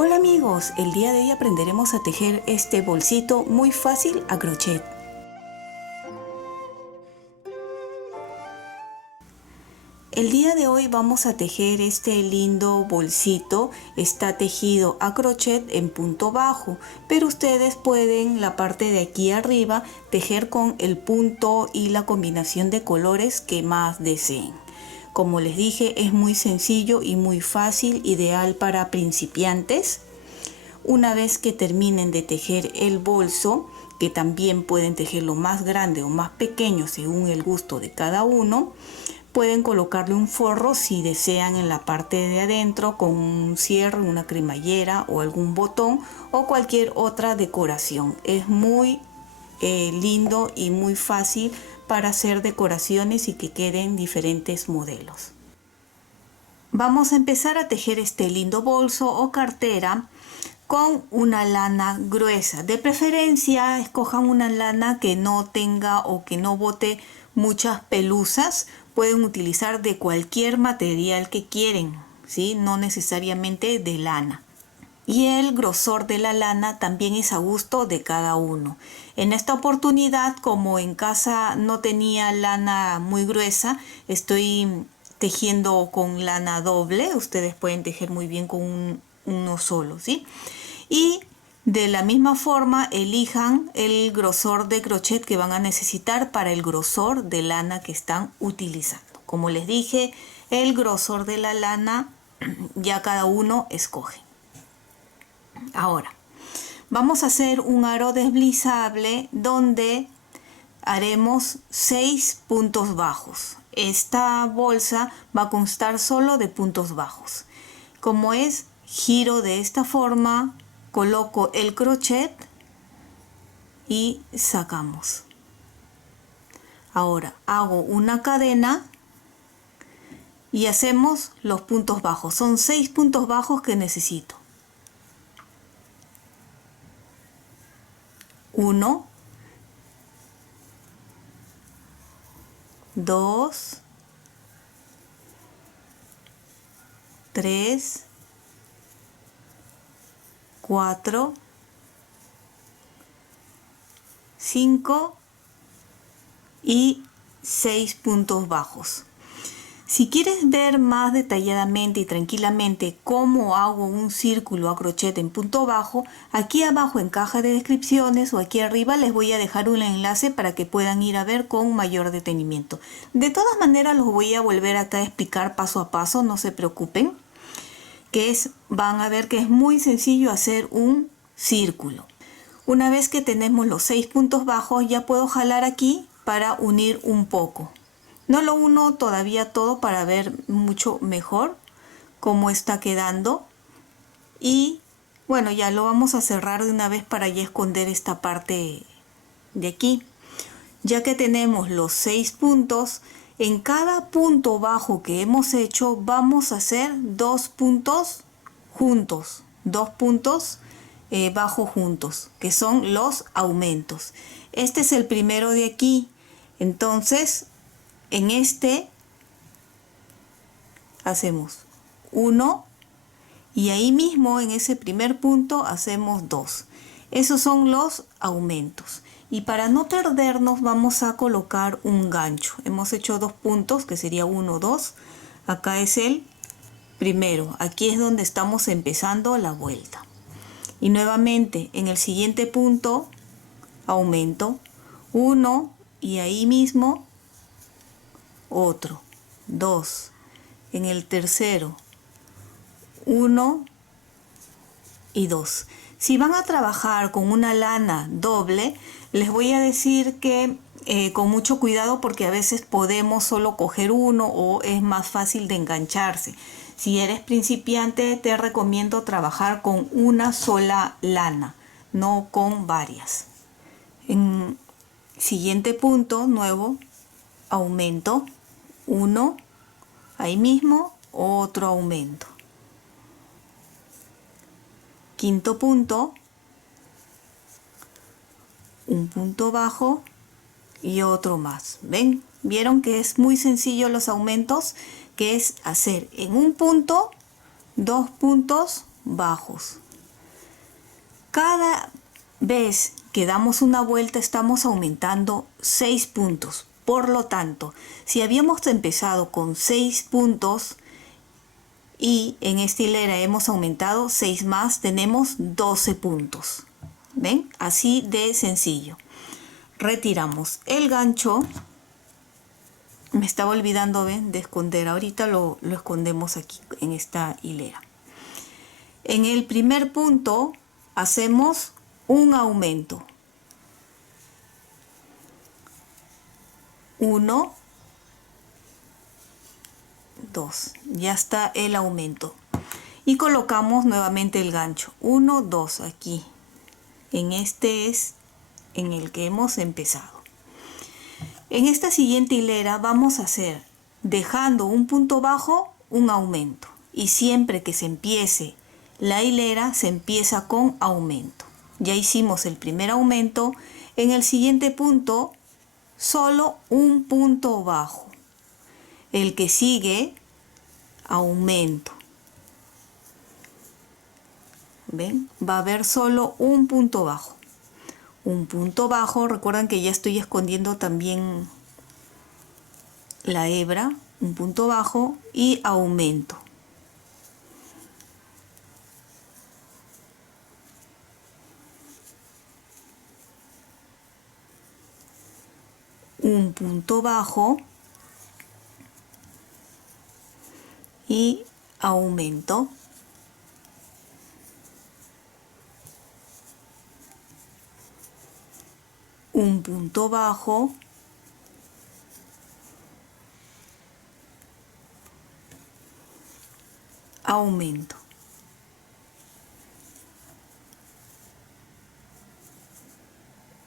Hola amigos, el día de hoy aprenderemos a tejer este bolsito muy fácil a crochet. El día de hoy vamos a tejer este lindo bolsito. Está tejido a crochet en punto bajo, pero ustedes pueden la parte de aquí arriba tejer con el punto y la combinación de colores que más deseen. Como les dije, es muy sencillo y muy fácil, ideal para principiantes. Una vez que terminen de tejer el bolso, que también pueden tejerlo más grande o más pequeño según el gusto de cada uno, pueden colocarle un forro si desean en la parte de adentro con un cierre, una cremallera o algún botón o cualquier otra decoración. Es muy lindo y muy fácil para hacer decoraciones y que queden diferentes modelos. Vamos a empezar a tejer este lindo bolso o cartera con una lana gruesa. De preferencia escojan una lana que no tenga o que no bote muchas pelusas. Pueden utilizar de cualquier material que quieren, ¿sí? No necesariamente de lana. Y el grosor de la lana también es a gusto de cada uno. En esta oportunidad, como en casa no tenía lana muy gruesa, estoy tejiendo con lana doble. Ustedes pueden tejer muy bien con uno solo, ¿sí? Y de la misma forma elijan el grosor de crochet que van a necesitar para el grosor de lana que están utilizando. Como les dije, el grosor de la lana ya cada uno escoge. Ahora, vamos a hacer un aro deslizable donde haremos 6 puntos bajos. Esta bolsa va a constar solo de puntos bajos. Como es, giro de esta forma, coloco el crochet y sacamos. Ahora hago una cadena y hacemos los puntos bajos. Son 6 puntos bajos que necesito. 1, 2, 3, 4, 5 y 6 puntos bajos. Si quieres ver más detalladamente y tranquilamente cómo hago un círculo a crochet en punto bajo, aquí abajo en caja de descripciones o aquí arriba les voy a dejar un enlace para que puedan ir a ver con mayor detenimiento. De todas maneras los voy a volver acá a explicar paso a paso, no se preocupen, van a ver que es muy sencillo hacer un círculo. Una vez que tenemos los 6 puntos bajos, ya puedo jalar aquí para unir un poco. No lo uno todavía todo para ver mucho mejor cómo está quedando. Y bueno, ya lo vamos a cerrar de una vez para ya esconder esta parte de aquí. Ya que tenemos los 6 puntos, en cada punto bajo que hemos hecho vamos a hacer 2 puntos juntos. 2 puntos bajos juntos, que son los aumentos. Este es el primero de aquí. Entonces, en este hacemos 1 y ahí mismo en ese primer punto hacemos 2. Esos son los aumentos. Y para no perdernos vamos a colocar un gancho. Hemos hecho 2 puntos, que sería 1, 2. Acá es el primero. Aquí es donde estamos empezando la vuelta. Y nuevamente en el siguiente punto aumento 1 y ahí mismo otro, 2, en el tercero 1 y 2. Si van a trabajar con una lana doble, les voy a decir que con mucho cuidado, porque a veces podemos solo coger uno o es más fácil de engancharse. Si eres principiante, te recomiendo trabajar con una sola lana, no con varias. En siguiente punto nuevo, aumento 1, ahí mismo otro aumento. Quinto punto, un punto bajo y otro más. ¿Ven? ¿Vieron que es muy sencillo los aumentos? Que es hacer en un punto 2 puntos bajos. Cada vez que damos una vuelta estamos aumentando 6 puntos. Por lo tanto, si habíamos empezado con 6 puntos y en esta hilera hemos aumentado 6 más, tenemos 12 puntos. ¿Ven? Así de sencillo. Retiramos el gancho. Me estaba olvidando, ¿ven?, de esconder. Ahorita lo escondemos aquí en esta hilera. En el primer punto hacemos un aumento. 1, 2. Ya está el aumento. Y colocamos nuevamente el gancho. 1, 2 aquí. En este es en el que hemos empezado. En esta siguiente hilera vamos a hacer, dejando un punto bajo, un aumento. Y siempre que se empiece la hilera, se empieza con aumento. Ya hicimos el primer aumento. En el siguiente punto, solo un punto bajo. El que sigue, aumento. ¿Ven? Va a haber solo un punto bajo. Un punto bajo, recuerdan que ya estoy escondiendo también la hebra, un punto bajo y aumento. Un punto bajo y aumento. Un punto bajo, aumento.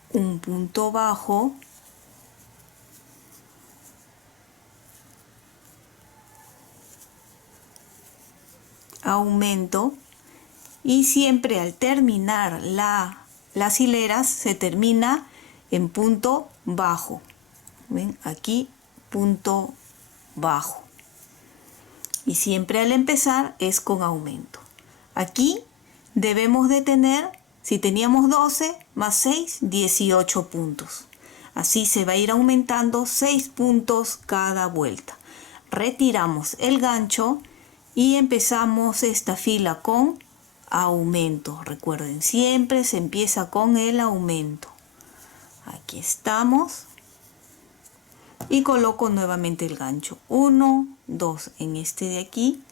Un punto bajo, aumento. Y siempre al terminar las hileras se termina en punto bajo. ¿Ven? Aquí punto bajo. Y siempre al empezar es con aumento. Aquí debemos de tener, si teníamos 12 más 6, 18 puntos. Así se va a ir aumentando 6 puntos cada vuelta. Retiramos el gancho y empezamos esta fila con aumento. Recuerden, siempre se empieza con el aumento. Aquí estamos. Y coloco nuevamente el gancho. 1, 2 en este de aquí.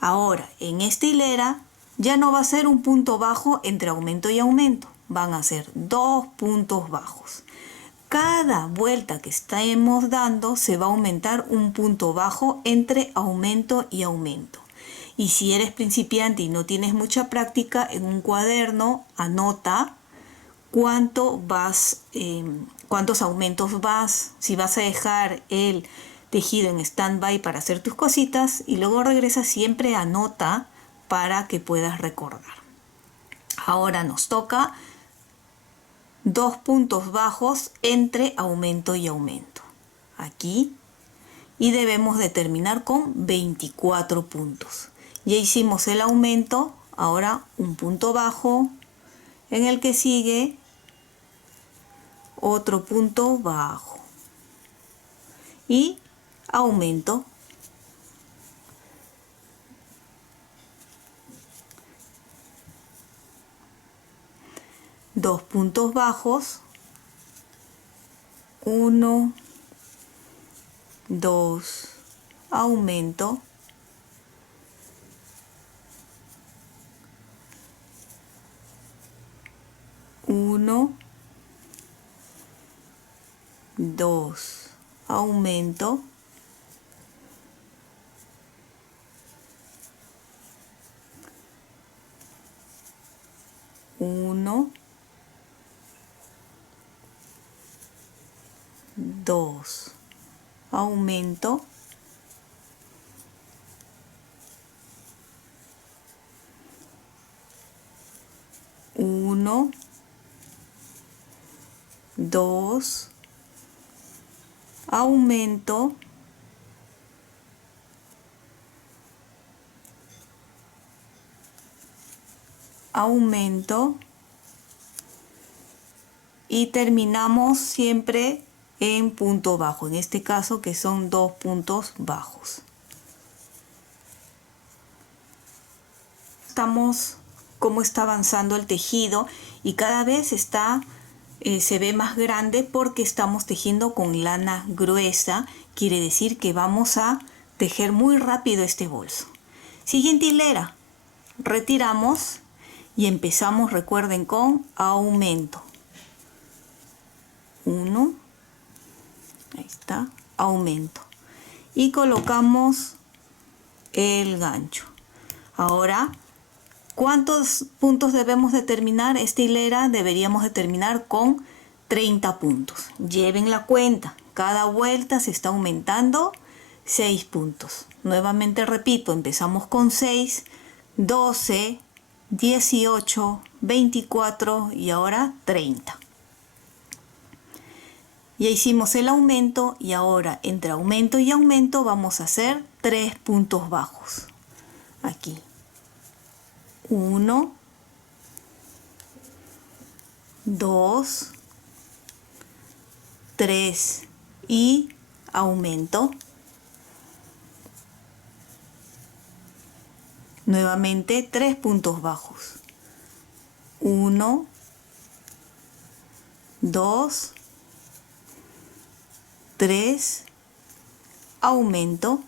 Ahora, en esta hilera ya no va a ser un punto bajo entre aumento y aumento. Van a ser 2 puntos bajos. Cada vuelta que estemos dando se va a aumentar un punto bajo entre aumento y aumento. Y si eres principiante y no tienes mucha práctica, en un cuaderno anota cuántos aumentos vas, si vas a dejar el tejido en stand-by para hacer tus cositas y luego regresas, siempre anota para que puedas recordar. Ahora nos toca 2 puntos bajos entre aumento y aumento. Aquí. Y debemos de terminar con 24 puntos. Ya hicimos el aumento, ahora un punto bajo, en el que sigue otro punto bajo y aumento. Dos puntos bajos, 1, 2, aumento. Uno, 2, aumento. Uno, 2, aumento. Uno, 2, aumento. aumento y terminamos siempre en punto bajo, en este caso que son 2 puntos bajos. Estamos cómo está avanzando el tejido y cada vez se ve más grande porque estamos tejiendo con lana gruesa. Quiere decir que vamos a tejer muy rápido este bolso. Siguiente hilera, retiramos y empezamos, recuerden, con aumento. 1, ahí está, aumento, y colocamos el gancho. Ahora, ¿cuántos puntos debemos de terminar? Esta hilera deberíamos de terminar con 30 puntos. Lleven la cuenta, cada vuelta se está aumentando 6 puntos. Nuevamente repito, empezamos con 6, 12, 18, 24 y ahora 30. Ya hicimos el aumento y ahora entre aumento y aumento vamos a hacer 3 puntos bajos. Aquí. 1, 2, 3 y aumento. Nuevamente 3 puntos bajos. 1, 2, 3, aumento.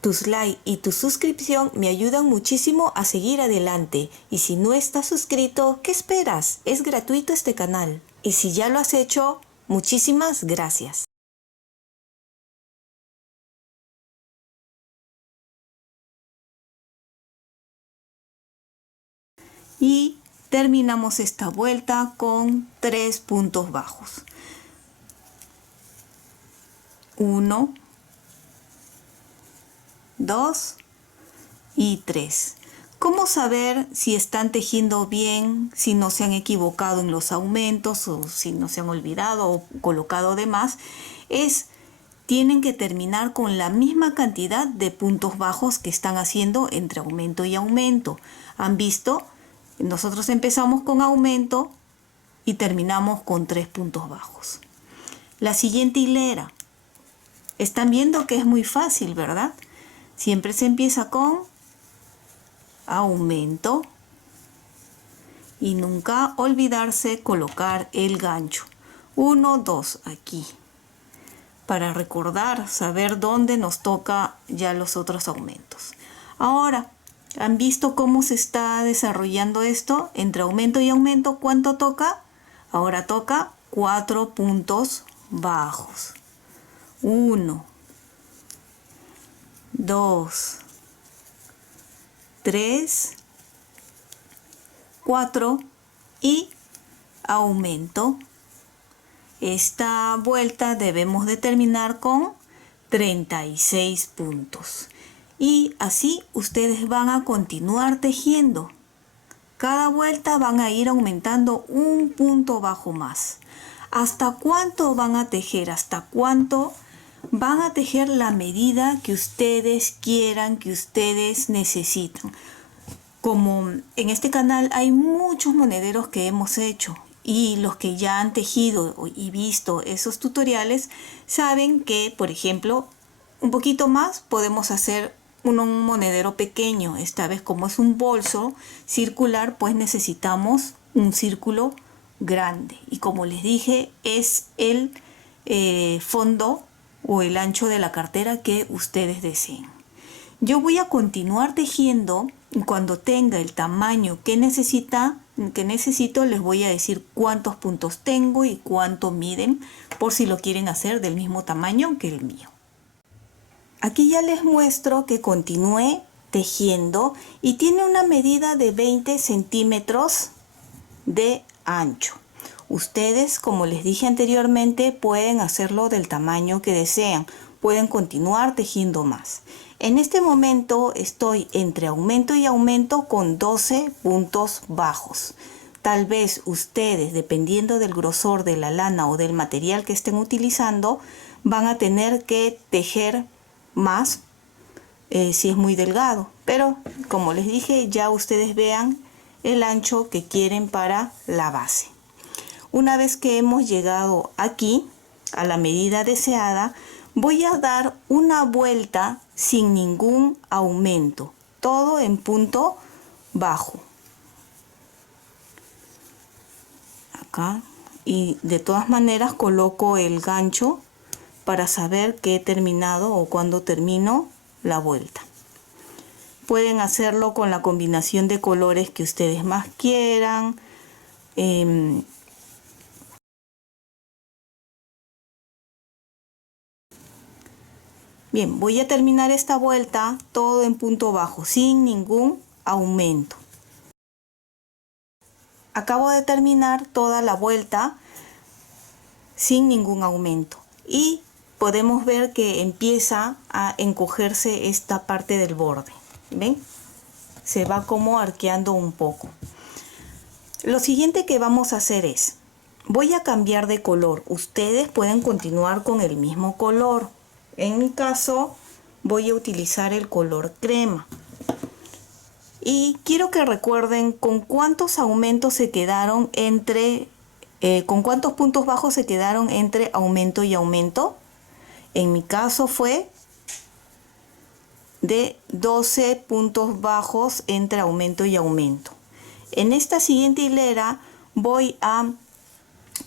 Tus likes y tu suscripción me ayudan muchísimo a seguir adelante. Y si no estás suscrito, ¿qué esperas? Es gratuito este canal. Y si ya lo has hecho, muchísimas gracias. Y terminamos esta vuelta con 3 puntos bajos. 1, 2 y 3. ¿Cómo saber si están tejiendo bien, si no se han equivocado en los aumentos o si no se han olvidado o colocado de más? Tienen que terminar con la misma cantidad de puntos bajos que están haciendo entre aumento y aumento. ¿Han visto? Nosotros empezamos con aumento y terminamos con 3 puntos bajos. La siguiente hilera. Están viendo que es muy fácil, ¿verdad? Siempre se empieza con aumento y nunca olvidarse colocar el gancho. 1, 2 aquí. Para recordar, saber dónde nos toca ya los otros aumentos. Ahora, ¿han visto cómo se está desarrollando esto? Entre aumento y aumento, ¿cuánto toca? Ahora toca 4 puntos bajos. 1, 2, 3, 4 y aumento. Esta vuelta debemos de terminar con 36 puntos. Y así ustedes van a continuar tejiendo. Cada vuelta van a ir aumentando un punto bajo más. ¿Hasta cuánto van a tejer? ¿Hasta cuánto van a tejer la medida que ustedes quieran, que ustedes necesitan? Como en este canal hay muchos monederos que hemos hecho y los que ya han tejido y visto esos tutoriales saben que, por ejemplo, un poquito más podemos hacer un monedero pequeño. Esta vez, como es un bolso circular, pues necesitamos un círculo grande. Y como les dije, es el fondo o el ancho de la cartera que ustedes deseen. Yo voy a continuar tejiendo y cuando tenga el tamaño que necesito les voy a decir cuántos puntos tengo y cuánto miden por si lo quieren hacer del mismo tamaño que el mío. Aquí ya les muestro que continué tejiendo y tiene una medida de 20 centímetros de ancho. Ustedes, como les dije anteriormente, pueden hacerlo del tamaño que desean. Pueden continuar tejiendo más. En este momento estoy entre aumento y aumento con 12 puntos bajos. Tal vez ustedes, dependiendo del grosor de la lana o del material que estén utilizando, van a tener que tejer más si es muy delgado, pero como les dije, ya ustedes vean el ancho que quieren para la base. Una vez que hemos llegado aquí a la medida deseada, voy a dar una vuelta sin ningún aumento, todo en punto bajo. Acá, y de todas maneras coloco el gancho para saber que he terminado o cuando termino la vuelta. Pueden hacerlo con la combinación de colores que ustedes más quieran. Bien, voy a terminar esta vuelta todo en punto bajo, sin ningún aumento. Acabo de terminar toda la vuelta sin ningún aumento. Y podemos ver que empieza a encogerse esta parte del borde. ¿Ven? Se va como arqueando un poco. Lo siguiente que vamos a hacer es, voy a cambiar de color. Ustedes pueden continuar con el mismo color. En mi caso, voy a utilizar el color crema. Y quiero que recuerden con cuántos aumentos se quedaron entre, con cuántos puntos bajos se quedaron entre aumento y aumento. En mi caso fue de 12 puntos bajos entre aumento y aumento. En esta siguiente hilera voy a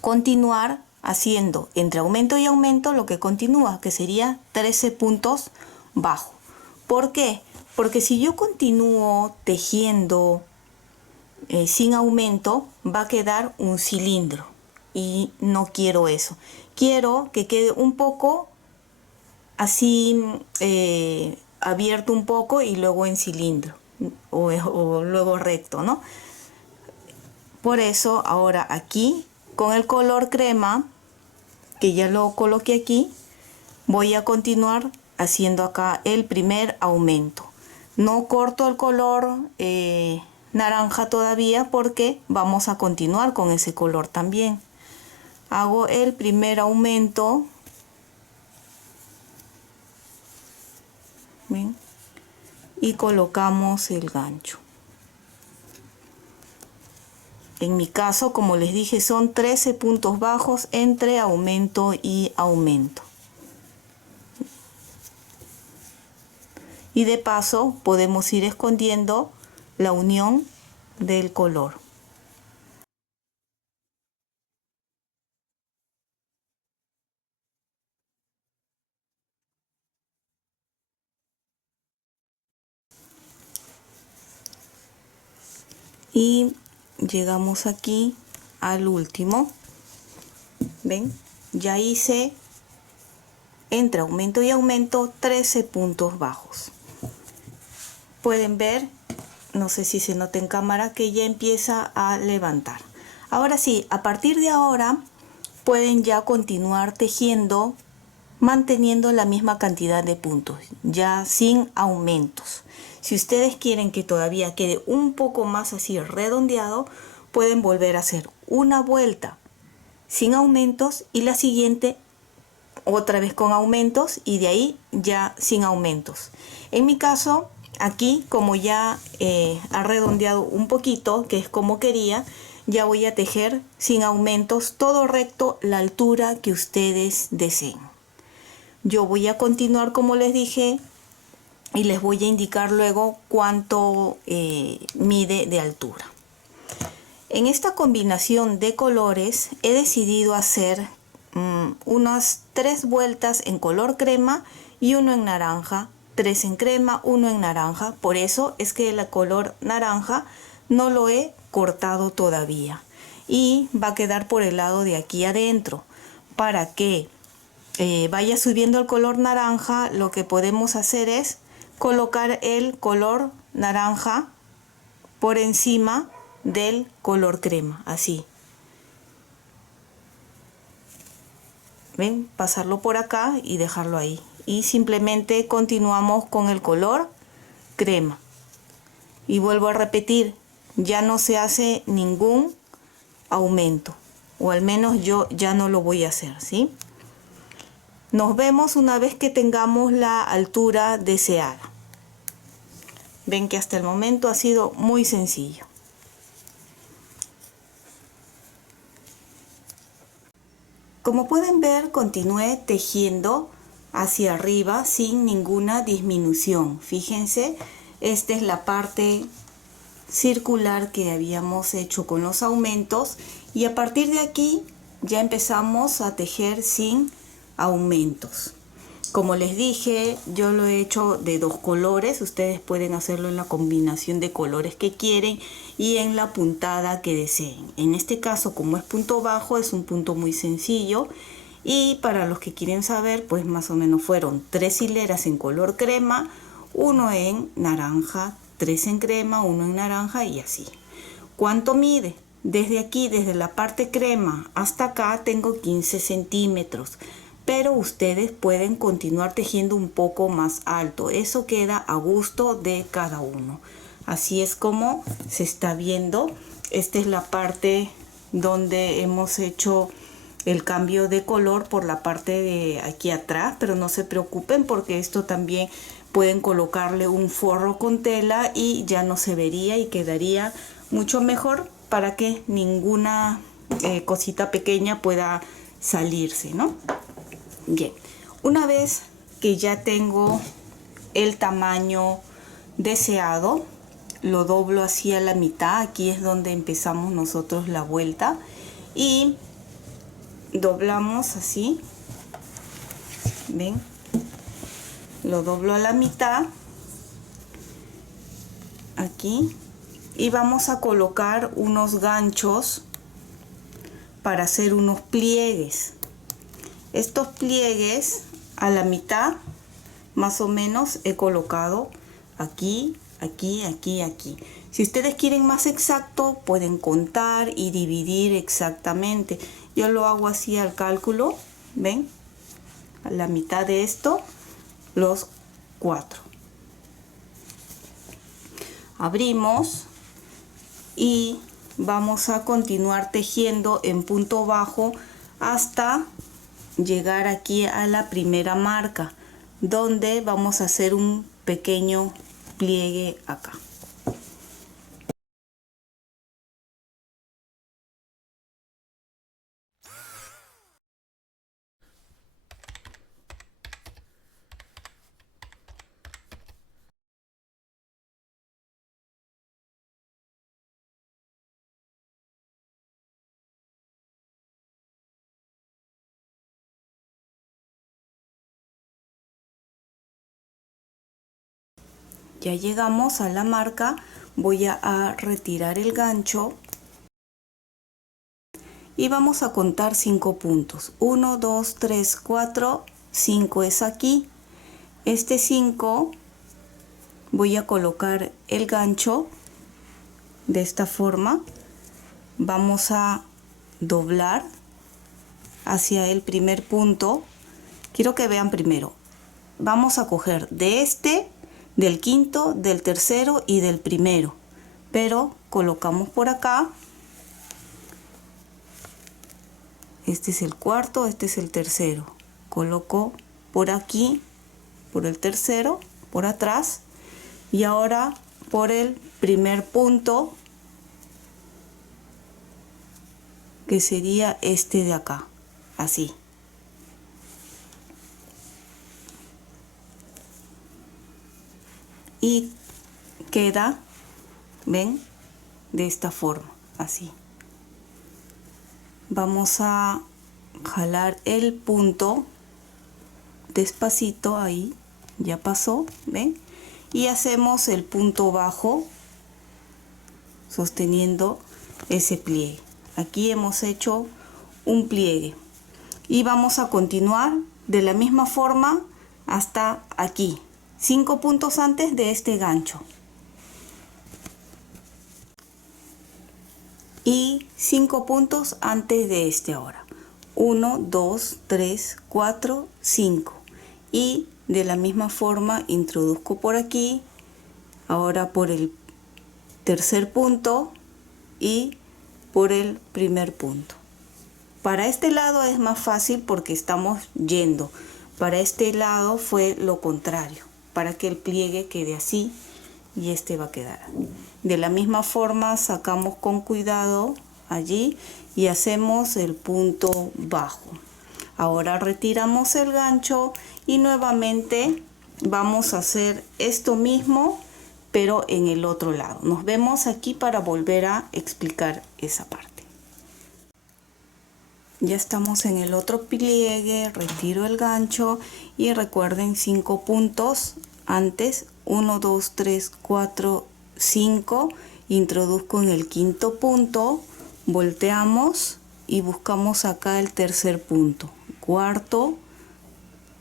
continuar haciendo entre aumento y aumento lo que continúa, que sería 13 puntos bajos. ¿Por qué? Porque si yo continúo tejiendo sin aumento, va a quedar un cilindro y no quiero eso. Quiero que quede un poco así abierto un poco y luego en cilindro o luego recto, ¿no? Por eso ahora aquí con el color crema, que ya lo coloqué aquí, voy a continuar haciendo acá el primer aumento. No corto el color naranja todavía porque vamos a continuar con ese color también. Hago el primer aumento. ¿Ven? Y colocamos el gancho. En mi caso, como les dije, son 13 puntos bajos entre aumento y aumento. Y de paso podemos ir escondiendo la unión del color. Y llegamos aquí al último. ¿Ven? Ya hice entre aumento y aumento 13 puntos bajos. Pueden ver, no sé si se nota en cámara, que ya empieza a levantar. Ahora sí, a partir de ahora pueden ya continuar tejiendo manteniendo la misma cantidad de puntos, ya sin aumentos. Si ustedes quieren que todavía quede un poco más así redondeado, pueden volver a hacer una vuelta sin aumentos y la siguiente otra vez con aumentos y de ahí ya sin aumentos. En mi caso, aquí como ya ha redondeado un poquito, que es como quería, ya voy a tejer sin aumentos todo recto la altura que ustedes deseen. Yo voy a continuar como les dije y les voy a indicar luego cuánto mide de altura. En esta combinación de colores he decidido hacer unas 3 vueltas en color crema y 1 en naranja, 3 en crema, 1 en naranja. Por eso es que el color naranja no lo he cortado todavía y va a quedar por el lado de aquí adentro. Para que vaya subiendo el color naranja, lo que podemos hacer es colocar el color naranja por encima del color crema, así. ¿Ven? Pasarlo por acá y dejarlo ahí. Y simplemente continuamos con el color crema. Y vuelvo a repetir, ya no se hace ningún aumento. O al menos yo ya no lo voy a hacer, ¿sí? Nos vemos una vez que tengamos la altura deseada. Ven que hasta el momento ha sido muy sencillo. Como pueden ver, continué tejiendo hacia arriba sin ninguna disminución. Fíjense, esta es la parte circular que habíamos hecho con los aumentos y a partir de aquí ya empezamos a tejer sin aumentos. Como les dije, yo lo he hecho de dos colores. Ustedes pueden hacerlo en la combinación de colores que quieren y en la puntada que deseen. En este caso, como es punto bajo, es un punto muy sencillo. Y para los que quieren saber, pues más o menos fueron 3 hileras en color crema, 1 en naranja, 3 en crema, 1 en naranja y así. ¿Cuánto mide? Desde aquí, desde la parte crema hasta acá, tengo 15 centímetros. Pero ustedes pueden continuar tejiendo un poco más alto. Eso queda a gusto de cada uno. Así es como se está viendo. Esta es la parte donde hemos hecho el cambio de color por la parte de aquí atrás. Pero no se preocupen porque esto también pueden colocarle un forro con tela y ya no se vería y quedaría mucho mejor para que ninguna cosita pequeña pueda salirse, ¿no? Bien, una vez que ya tengo el tamaño deseado, lo doblo hacia la mitad. Aquí es donde empezamos nosotros la vuelta y doblamos así. ¿Ven? Lo doblo a la mitad aquí y vamos a colocar unos ganchos para hacer unos pliegues. Estos pliegues a la mitad más o menos he colocado aquí, aquí, aquí, aquí. Si ustedes quieren más exacto, pueden contar y dividir exactamente. Yo lo hago así al cálculo, ¿ven? A la mitad de esto, los 4. Abrimos y vamos a continuar tejiendo en punto bajo hasta llegar aquí a la primera marca, donde vamos a hacer un pequeño pliegue acá. Ya llegamos a la marca, voy a retirar el gancho y vamos a contar 5 puntos. 1, 2, 3, 4, 5 es aquí. Este 5 voy a colocar el gancho de esta forma. Vamos a doblar hacia el primer punto. Quiero que vean primero. Vamos a coger de este, del quinto, del tercero y del primero. Pero colocamos por acá. Este es el cuarto, este es el tercero. Coloco por aquí, por el tercero, por atrás. Y ahora por el primer punto, que sería este de acá. Así. Y queda, ven, de esta forma, así. Vamos a jalar el punto despacito, ahí ya pasó, ven, y hacemos el punto bajo sosteniendo ese pliegue. Aquí hemos hecho un pliegue y vamos a continuar de la misma forma hasta aquí, 5 puntos antes de este gancho y 5 puntos antes de este ahora. 1, 2, 3, 4, 5 y de la misma forma introduzco por aquí, ahora por el tercer punto y por el primer punto. Para este lado es más fácil porque estamos yendo, Para este lado fue lo contrario, para que el pliegue quede así y este va a quedar. De la misma forma sacamos con cuidado allí y hacemos el punto bajo. Ahora retiramos el gancho y nuevamente vamos a hacer esto mismo, pero en el otro lado. Nos vemos aquí para volver a explicar esa parte. Ya estamos en el otro pliegue, retiro el gancho y recuerden 5 puntos antes, 1, 2, 3, 4, 5, introduzco en el quinto punto, volteamos y buscamos acá el tercer punto, cuarto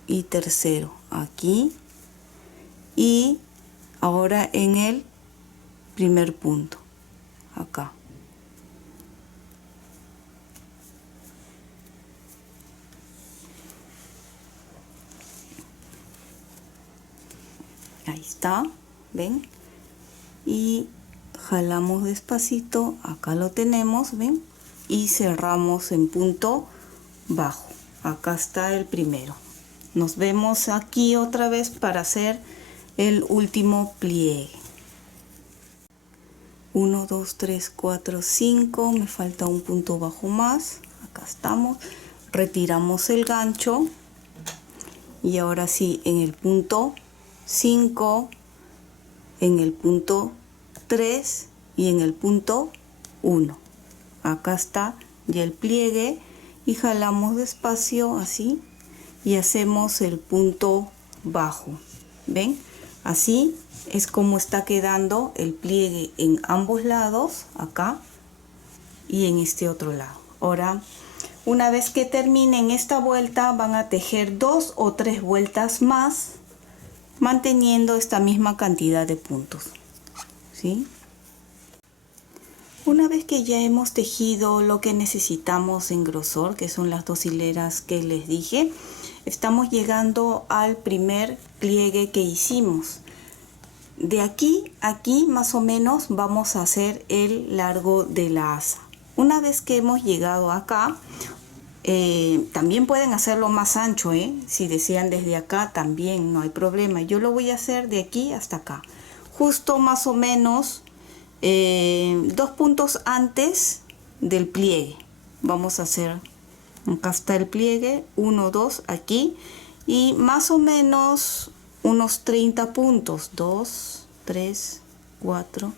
y tercero, aquí y ahora en el primer punto, acá. Ahí está, ¿ven? Y jalamos despacito, acá lo tenemos, ¿ven? Y cerramos en punto bajo. Acá está el primero. Nos vemos aquí otra vez para hacer el último pliegue. 1, 2, 3, 4, 5, me falta un punto bajo más. Acá estamos. Retiramos el gancho y ahora sí, en el punto 5, en el punto 3 y en el punto 1. Acá está ya el pliegue y jalamos despacio así y hacemos el punto bajo. ¿Ven? Así es como está quedando el pliegue en ambos lados, acá y en este otro lado. Ahora, una vez que terminen esta vuelta, van a tejer 2 o 3 vueltas más, manteniendo esta misma cantidad de puntos, ¿sí? Una vez que ya hemos tejido lo que necesitamos en grosor, que son las 2 hileras que les dije, estamos llegando al primer pliegue que hicimos. De aquí a aquí más o menos vamos a hacer el largo de la asa. Una vez que hemos llegado acá, también pueden hacerlo más ancho, si desean desde acá también no hay problema. Yo lo voy a hacer de aquí hasta acá, justo más o menos 2 puntos antes del pliegue. Vamos a hacer, acá está el pliegue, 1, 2 aquí y más o menos unos 30 puntos, 2, 3, 4.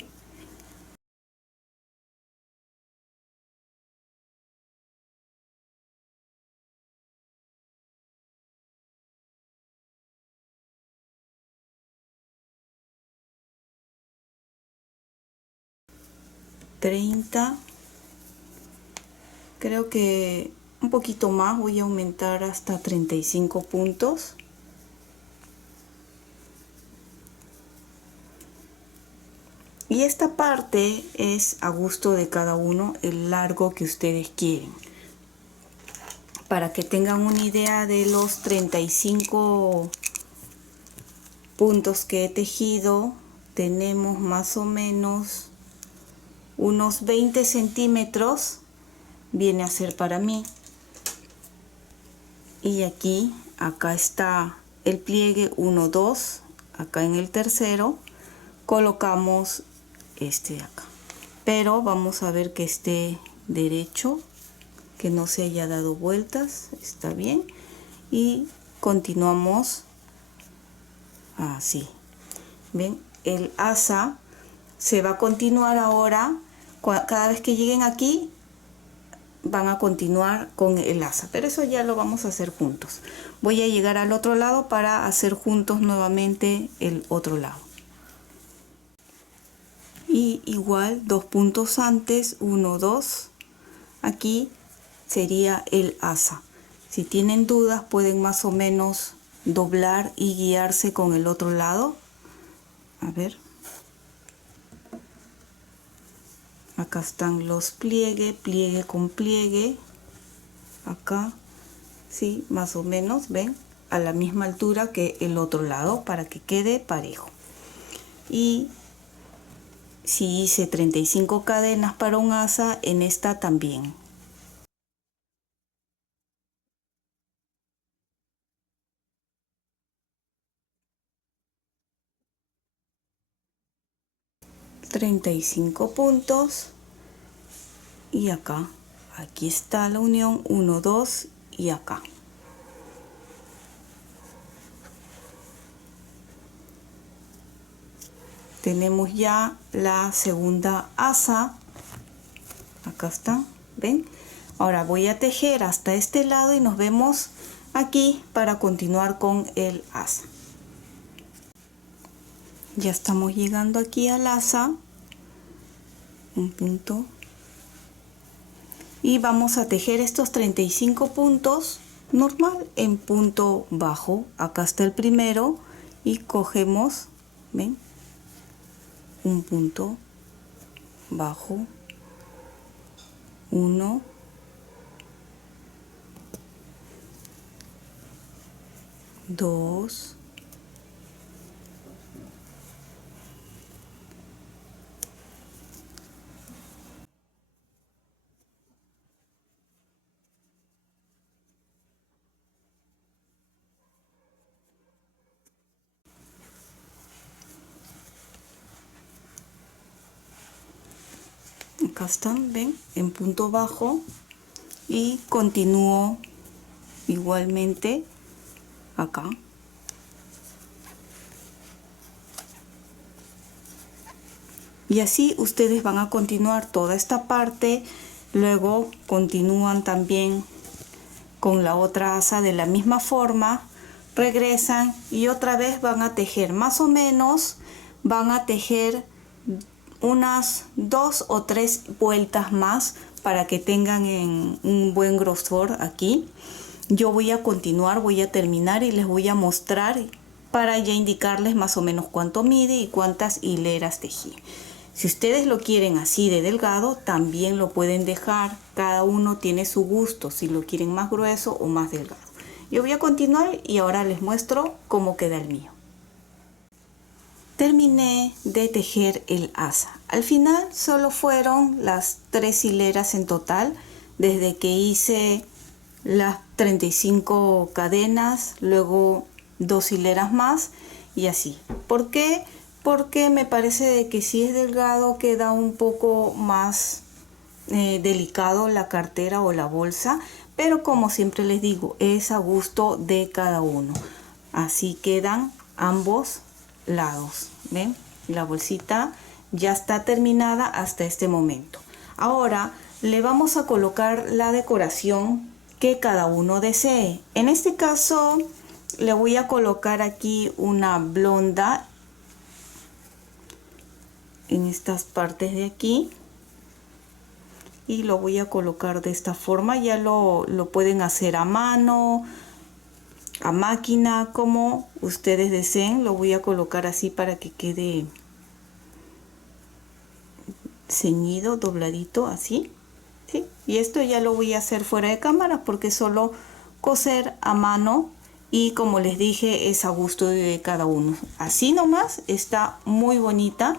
Creo que un poquito más, voy a aumentar hasta 35 puntos. Y esta parte es a gusto de cada uno, el largo que ustedes quieren. Para que tengan una idea de los 35 puntos que he tejido, tenemos más o menos unos 20 centímetros, viene a ser para mí. Y aquí, acá está el pliegue 1, 2, acá en el tercero colocamos este de acá. Pero vamos a ver que esté derecho, que no se haya dado vueltas, está bien. Y continuamos así. ¿Ven? El asa se va a continuar ahora, cada vez que lleguen aquí van a continuar con el asa, pero eso ya lo vamos a hacer juntos. Voy a llegar al otro lado para hacer juntos nuevamente el otro lado. Y igual 2 puntos antes, 1, 2, aquí sería el asa. Si tienen dudas pueden más o menos doblar y guiarse con el otro lado. A ver, acá están los pliegue, pliegue con pliegue, acá, sí, más o menos, ven, a la misma altura que el otro lado para que quede parejo. Y si hice 35 cadenas para un asa, en esta también. 35 puntos y acá, aquí está la unión 1, 2 y acá. Tenemos ya la segunda asa, acá está, ¿ven? Ahora voy a tejer hasta este lado y nos vemos aquí para continuar con el asa. Ya estamos llegando aquí al asa, un punto, y vamos a tejer estos 35 puntos normal en punto bajo. Acá está el primero y cogemos, ¿ven? Un punto bajo, 1, 2, 2. Acá están, ven, en punto bajo y continúo igualmente acá. Y así ustedes van a continuar toda esta parte, luego continúan también con la otra asa de la misma forma, regresan y otra vez van a tejer más o menos, van a tejer unas 2 o 3 vueltas más para que tengan un buen grosor aquí. Yo voy a continuar, voy a terminar y les voy a mostrar para ya indicarles más o menos cuánto mide y cuántas hileras tejí. Si ustedes lo quieren así de delgado, también lo pueden dejar. Cada uno tiene su gusto, si lo quieren más grueso o más delgado. Yo voy a continuar y ahora les muestro cómo queda el mío. Terminé de tejer el asa. Al final solo fueron las 3 hileras en total, desde que hice las 35 cadenas, luego 2 hileras más y así. ¿Por qué? Porque me parece de que si es delgado queda un poco más delicado la cartera o la bolsa, pero como siempre les digo, es a gusto de cada uno. Así quedan ambos lados, ¿ven? La bolsita ya está terminada hasta este momento. Ahora le vamos a colocar la decoración que cada uno desee. En este caso le voy a colocar aquí una blonda en estas partes de aquí y lo voy a colocar de esta forma. Ya lo pueden hacer a mano, a máquina, como ustedes deseen. Lo voy a colocar así para que quede ceñido, dobladito, así, ¿sí? Y esto ya lo voy a hacer fuera de cámara porque solo coser a mano y como les dije es a gusto de cada uno. Así nomás está muy bonita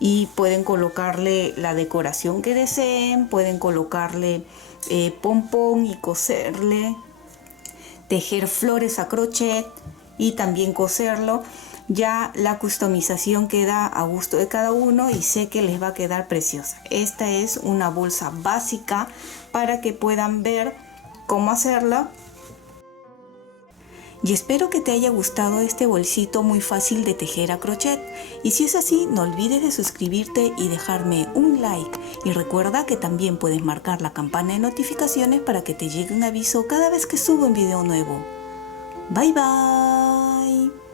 y pueden colocarle la decoración que deseen, pueden colocarle pompón y coserle, tejer flores a crochet y también coserlo. Ya la customización queda a gusto de cada uno y sé que les va a quedar preciosa. Esta es una bolsa básica para que puedan ver cómo hacerla. Y espero que te haya gustado este bolsito muy fácil de tejer a crochet. Y si es así, no olvides de suscribirte y dejarme un like. Y recuerda que también puedes marcar la campana de notificaciones para que te llegue un aviso cada vez que subo un video nuevo. Bye bye.